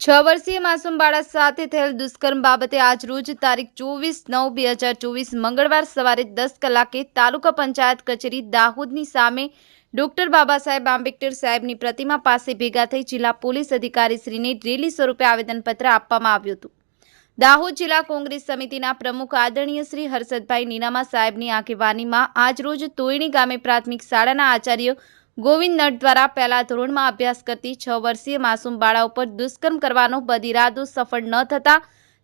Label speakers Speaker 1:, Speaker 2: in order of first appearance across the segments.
Speaker 1: છ વર્ષીય માસૂમ બાળક સાથે થયેલ દુષ્કર્મ બાબતે આજ રોજ તારીખ ચોવીસ નવ બે હજાર ચોવીસ મંગળવાર સવારે દસ કલાકે તાલુકા પંચાયત કચેરી દાહોદની સામે ડોક્ટર બાબા સાહેબ આંબેડકર સાહેબની પ્રતિમા પાસે ભેગા થઈ જિલ્લા પોલીસ અધિકારીશ્રીને રેલી સ્વરૂપે આવેદનપત્ર આપવામાં આવ્યું હતું. દાહોદ જિલ્લા કોંગ્રેસ સમિતિના પ્રમુખ આદરણીય શ્રી હર્ષદભાઈ નીનામા સાહેબની આગેવાનીમાં આજરોજ તોયણી ગામે પ્રાથમિક શાળાના આચાર્ય ગોવિંદ નટ દ્વારા પહેલા ધોરણમાં અભ્યાસ કરતી છ વર્ષીય માસૂમ બાળા ઉપર દુષ્કર્મ કરવાનો બદઇરાદો સફળ ન થતા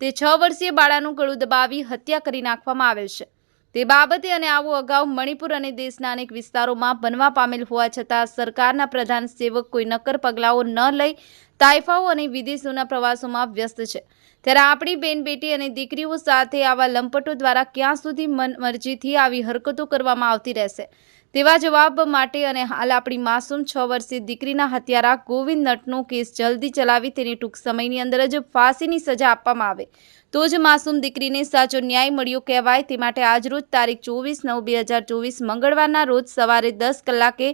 Speaker 1: તે છ વર્ષીય બાળાનું ગળું દબાવી હત્યા કરી નાખવામાં આવેલ છે. તે બાબતે અને આવું અગાઉ મણિપુર અને દેશના અનેક વિસ્તારોમાં બનવા પામેલ હોવા છતાં સરકારના પ્રધાન સેવક કોઈ નક્કર પગલાઓ ન લઈ તાઇફાઓ અને વિદેશોના પ્રવાસોમાં વ્યસ્ત છે. ત્યારે આપણી બેન બેટી અને દીકરીઓ સાથે આવા લંપટો દ્વારા ક્યાં સુધી મન મરજીથી આવી હરકતો કરવામાં આવતી રહેશે? તેવા જવાબ માટે અને હાલ આપણી માસૂમ છ વર્ષીય દીકરીના હત્યારા ગોવિંદ નટનો કેસ જલ્દી ચલાવી તેની ટૂંક સમયની અંદર જ ફાંસીની સજા આપવામાં આવે. તો જ માસૂમ દીકરીને સાચો ન્યાય મળ્યો કહેવાય. તે માટે આજરોજ તારીખ ચોવીસ નવ બે હજાર ચોવીસ મંગળવારના રોજ સવારે દસ કલાકે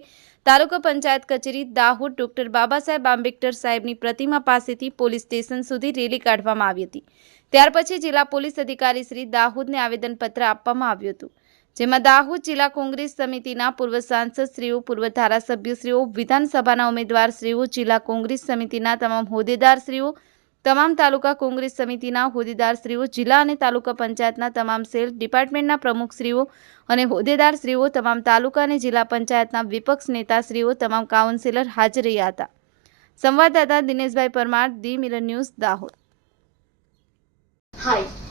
Speaker 1: તાલુકા પંચાયત કચેરી દાહોદ ડોક્ટર બાબા સાહેબ આંબેડકર સાહેબની પ્રતિમા પાસેથી પોલીસ સ્ટેશન સુધી રેલી કાઢવામાં આવી હતી. ત્યાર પછી જિલ્લા પોલીસ અધિકારી શ્રી દાહોદને આવેદનપત્ર આપવામાં આવ્યું હતું. જેમાં દાહોદ જિલ્લા કોંગ્રેસ સમિતિના પૂર્વ સાંસદશ્રીઓ પૂર્વ ધારાસભ્યશ્રીઓ વિધાનસભાના ઉમેદવારશ્રીઓ જિલ્લા કોંગ્રેસ સમિતિના તમામ હોદ્દેદારશ્રીઓ તમામ તાલુકા કોંગ્રેસ સમિતિના હોદ્દેદારશ્રીઓ જિલ્લા અને તાલુકા પંચાયતના તમામ સેલ ડિપાર્ટમેન્ટના પ્રમુખશ્રીઓ અને હોદ્દેદારશ્રીઓ તમામ તાલુકા અને જિલ્લા પંચાયતના વિપક્ષ નેતાશ્રીઓ તમામ કાઉન્સિલર હાજર રહ્યા હતા. સંવાદદાતા દિનેશભાઈ પરમાર દી મિરર ન્યૂઝ દાહોદ.
Speaker 2: હાય